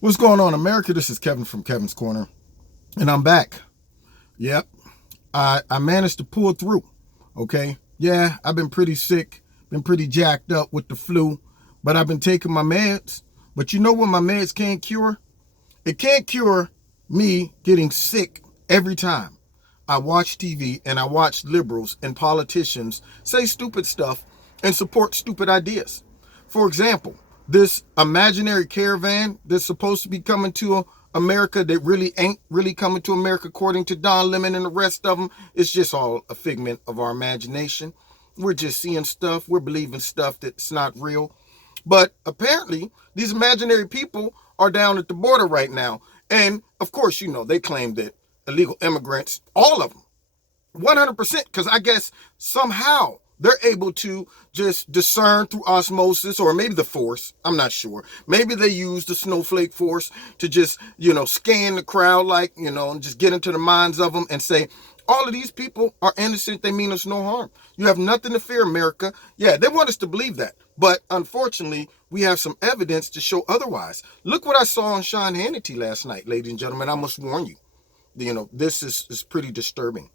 What's going on, America? This is Kevin from Kevin's Corner, and I'm back. Yep, I managed to pull through. Okay, yeah, I've been pretty sick, been pretty jacked up with the flu, but I've been taking my meds. But you know what my meds can't cure? It can't cure me getting sick every time I watch TV and I watch liberals and politicians say stupid stuff and support stupid ideas. For example, this imaginary caravan that's supposed to be coming to America that really ain't really coming to America according to Don Lemon and the rest of them. It's just all a figment of our imagination. We're just seeing stuff. We're believing stuff that's not real. But apparently, these imaginary people are down at the border right now. And of course, you know, they claim that illegal immigrants, all of them, 100%, because I guess somehow they're able to just discern through osmosis, or maybe the force. I'm not sure. Maybe they use the snowflake force to just, scan the crowd, and just get into the minds of them and say, all of these people are innocent. They mean us no harm. You have nothing to fear, America. Yeah, they want us to believe that. But unfortunately, we have some evidence to show otherwise. Look what I saw on Sean Hannity last night, ladies and gentlemen. I must warn you. This is pretty disturbing.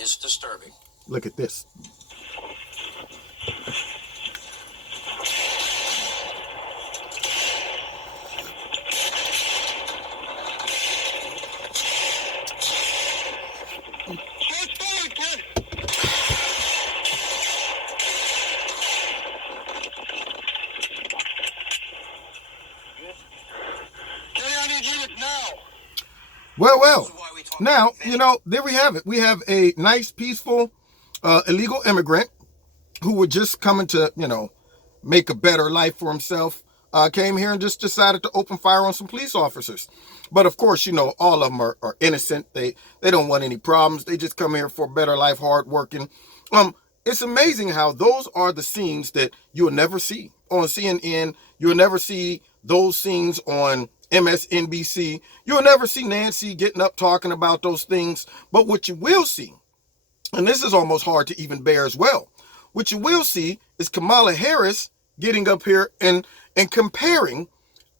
Is disturbing. Look at this. Well. Now, there we have it. We have a nice, peaceful, illegal immigrant who were just coming to, make a better life for himself, came here and just decided to open fire on some police officers. But of course, all of them are innocent. They don't want any problems. They just come here for a better life, hardworking. It's amazing how those are the scenes that you'll never see on CNN. You'll never see those scenes on MSNBC. You'll never see Nancy getting up talking about those things. But what you will see, and this is almost hard to even bear as well, what you will see is Kamala Harris getting up here and comparing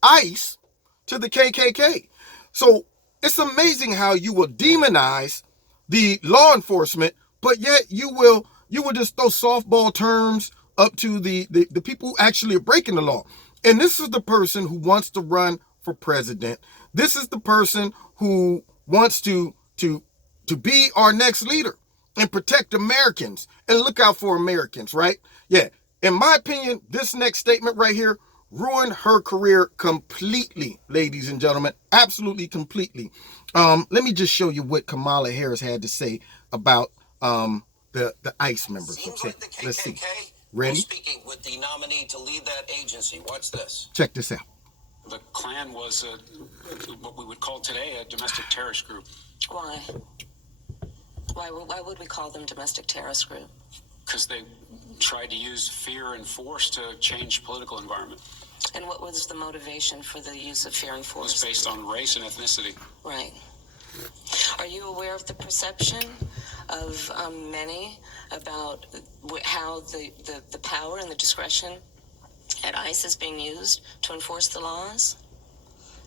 ICE to the KKK. So it's amazing how you will demonize the law enforcement, but yet you will just throw softball terms up to the people who actually are breaking the law. And this is the person who wants to run for president. This is the person who wants to be our next leader and protect Americans and look out for Americans, right? Yeah. In my opinion, this next statement right here ruined her career completely, ladies and gentlemen. Absolutely completely. Let me just show you what Kamala Harris had to say about the ICE members. Seems Okay, like the KKK let's see. Ready? was speaking with the nominee to lead that agency. Watch this. Check this out. The Klan was what we would call today a domestic terrorist group. Why? Why would we call them domestic terrorist group? Because they tried to use fear and force to change political environment. And what was the motivation for the use of fear and It was force? based on race and ethnicity. Right. Are you aware of the perception of many about how the power and the discretion at ICE is being used to enforce the laws?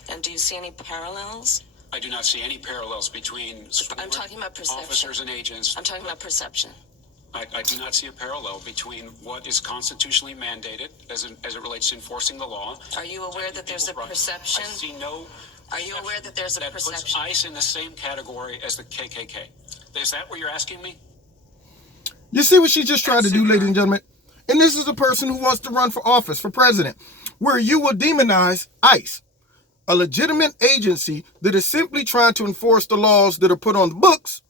And do you see any parallels? I do not see any parallels between I'm talking about perception. officers and agents. I'm talking about perception. I do not see a parallel between what is constitutionally mandated as it relates to enforcing the law. Are you aware that there's a perception? I see no. Are you aware that there's a that perception? puts ICE in the same category as the KKK? Is that what you're asking me? You see what she just tried to do, ladies and gentlemen? And this is a person who wants to run for office, for president, where you will demonize ICE, a legitimate agency that is simply trying to enforce the laws that are put on the books,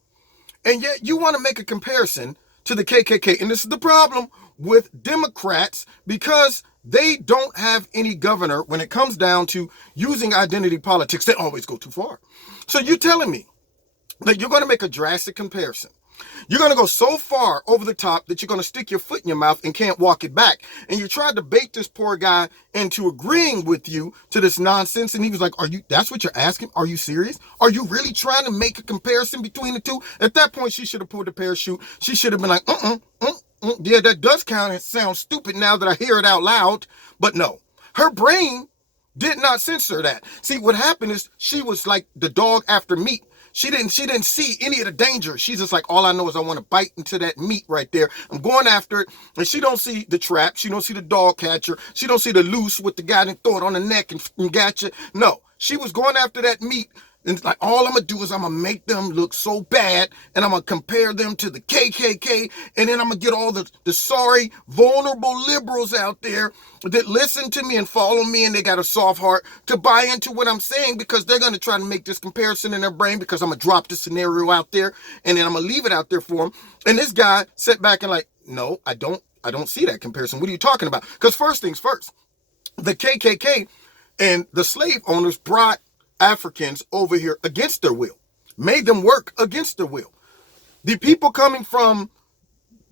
and yet you want to make a comparison to the KKK. And this is the problem with Democrats, because they don't have any governor when it comes down to using identity politics. They always go too far. So you're telling me that you're going to make a drastic comparison. You're going to go so far over the top that you're going to stick your foot in your mouth and can't walk it back. And you tried to bait this poor guy into agreeing with you to this nonsense. And he was like, that's what you're asking? Are you serious? Are you really trying to make a comparison between the two? At that point, she should have pulled the parachute. She should have been like, yeah, that does sound stupid now that I hear it out loud. But no, her brain did not censor that. See, what happened is she was like the dog after meat. She didn't see any of the danger. She's just like, all I know is I want to bite into that meat right there. I'm going after it. And she don't see the trap. She don't see the dog catcher. She don't see the noose with the guy that throw it on the neck and got you. No, she was going after that meat. And it's like, all I'm going to do is I'm going to make them look so bad, and I'm going to compare them to the KKK, and then I'm going to get all the sorry, vulnerable liberals out there that listen to me and follow me, and they got a soft heart to buy into what I'm saying, because they're going to try to make this comparison in their brain, because I'm going to drop the scenario out there, and then I'm going to leave it out there for them. And this guy sat back and like, no, I don't see that comparison. What are you talking about? Because first things first, the KKK and the slave owners brought Africans over here against their will, made them work against their will. The people coming from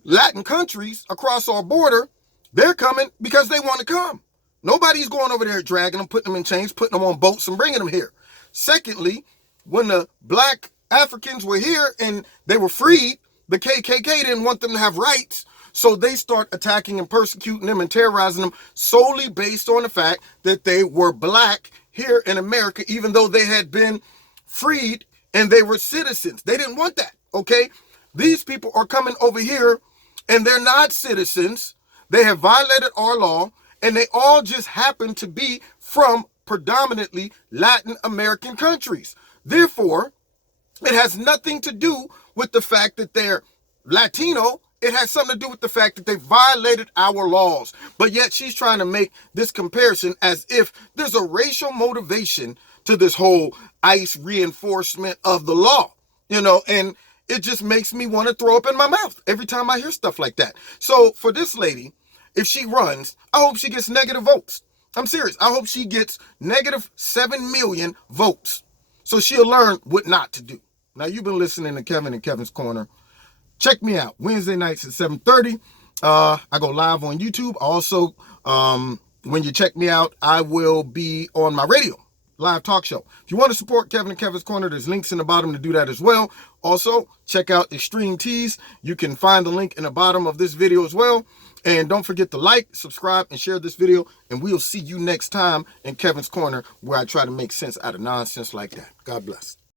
Latin countries across our border, they're coming because they want to come. Nobody's going over there dragging them, putting them in chains, putting them on boats and bringing them here. Secondly, when the black Africans were here and they were freed, the KKK didn't want them to have rights. So they start attacking and persecuting them and terrorizing them solely based on the fact that they were black here in America, even though they had been freed and they were citizens. They didn't want that, okay? These people are coming over here and they're not citizens. They have violated our law, and they all just happen to be from predominantly Latin American countries. Therefore, it has nothing to do with the fact that they're Latino. It has something to do with the fact that they violated our laws. But yet she's trying to make this comparison as if there's a racial motivation to this whole ICE reinforcement of the law, and it just makes me want to throw up in my mouth every time I hear stuff like that. So for this lady, if she runs, I hope she gets negative votes. I'm serious. I hope she gets negative 7 million votes, so she'll learn what not to do. Now, you've been listening to Kevin and Kevin's Corner. Check me out Wednesday nights at 7:30. I go live on YouTube. Also, when you check me out, I will be on my radio live talk show. If you want to support Kevin and Kevin's Corner, there's links in the bottom to do that as well. Also, check out Extreme Tees. You can find the link in the bottom of this video as well. And don't forget to like, subscribe, and share this video. And we'll see you next time in Kevin's Corner, where I try to make sense out of nonsense like that. God bless.